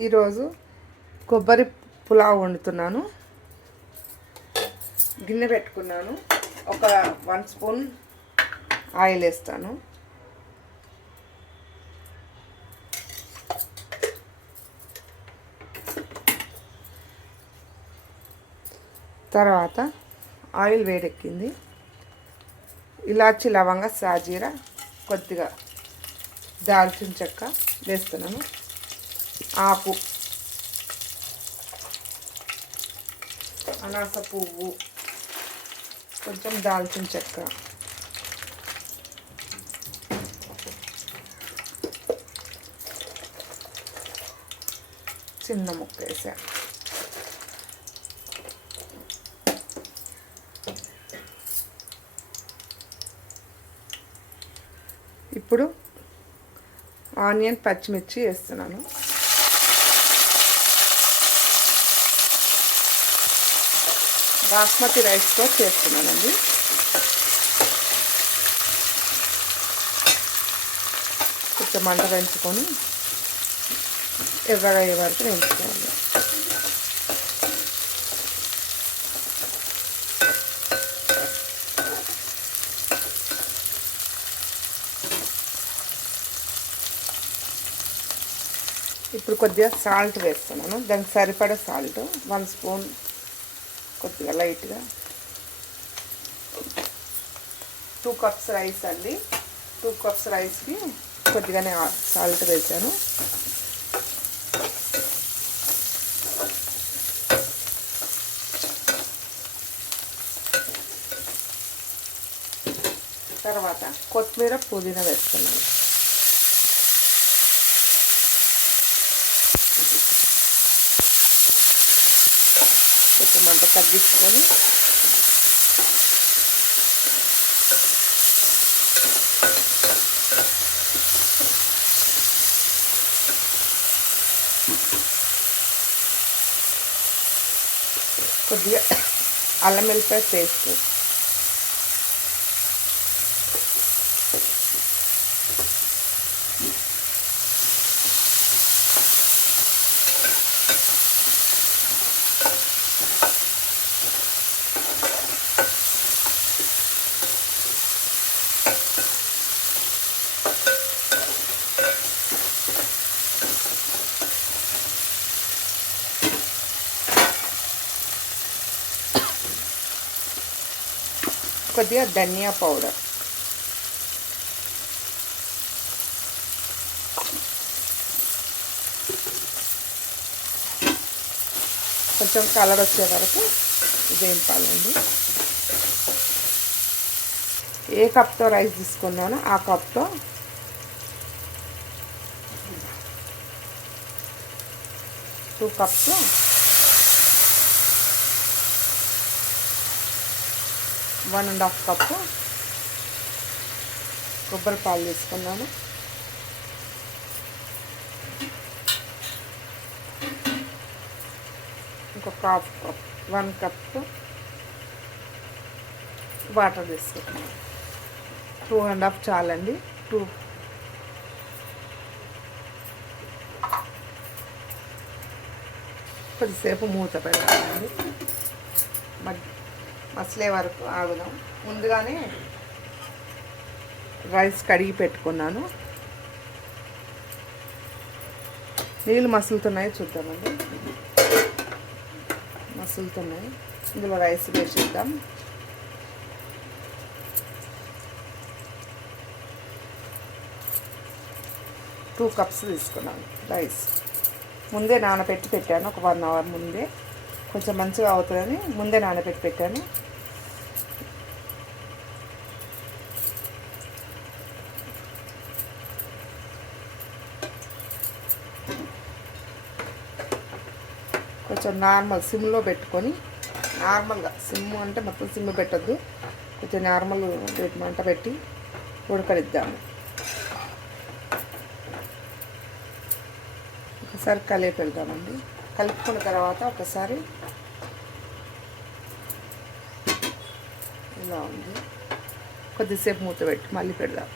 ఈరోజు కొబ్బరి పులావ్ వండుతున్నాను. గిన్నె పెట్టుకున్నాను. ఒక వన్ స్పూన్ ఆయిల్ వేస్తాను. తర్వాత ఆయిల్ వేడెక్కింది. ఇలాచి లవంగ సాజీర కొద్దిగా దాల్చిన చెక్క వేస్తున్నాను. ఆకు అనాస పువ్వు కొంచెం దాల్చిన చెక్క. చిన్న ముక్క వేసా. ఇప్పుడు ఆనియన్ పచ్చిమిర్చి వేస్తున్నాను. బాస్మతి రైస్తో చేస్తున్నానండి కొంచెం మంట పెంచుకొని ఎర్రగా అయ్యే వరకు వేయించుకోవాలి ఇప్పుడు కొద్దిగా సాల్ట్ వేస్తున్నాను. దానికి సరిపడే సాల్ట్ వన్ స్పూన్ కొద్దిగా లైట్గా. టూ కప్స్ రైస్ అండి. టూ కప్స్ రైస్కి కొద్దిగానే సాల్ట్ వేసాను. తర్వాత కొత్తిమీర పుదీనా వేస్తున్నాను. మంట తగ్గించుకొని కొద్దిగా అల్లం వెల్లిపాయ పేస్ట్ కొద్దిగా ధనియా పౌడర్. కొంచెం కలర్ వచ్చే వరకు వేయించాలండి ఏ కప్తో రైస్ తీసుకున్నానో ఆ కప్తో two cups one and half cup కొబ్బరి పాలు తీసుకున్నాను. ఇంకొక half cup one cup water తీసుకుంటున్నాను టూ అండ్ హాఫ్ చాలండి. టూ. కొద్దిసేపు మూత పెడతానండి. మధ్య మసలే వరకు ఆగుదాం. ముందుగానే రైస్ కడిగి పెట్టుకున్నాను. నీళ్ళు మసులుతున్నాయి చూద్దామండి. మసులుతున్నాయి. ఇందులో రైస్ వేసేద్దాం. టూ కప్స్ తీసుకున్నాను రైస్. ముందే నానబెట్టి పెట్టాను. ఒక వన్ అవర్ ముందే. కొంచెం మంచిగా అవుతుందని ముందే నానబెట్టి పెట్టాను. కొంచెం నార్మల్ సిమ్లో పెట్టుకొని నార్మల్గా సిమ్ అంటే మొత్తం సిమ్ పెట్టద్దు. కొంచెం నార్మల్ మంట పెట్టి ఉడకలిద్దాము ఒకసారి కలిపి పెడదామండి. కలుపుకున్న తర్వాత ఒకసారి ఇలా ఉంది. కొద్దిసేపు మూత పెట్టి మళ్ళీ పెడదాం.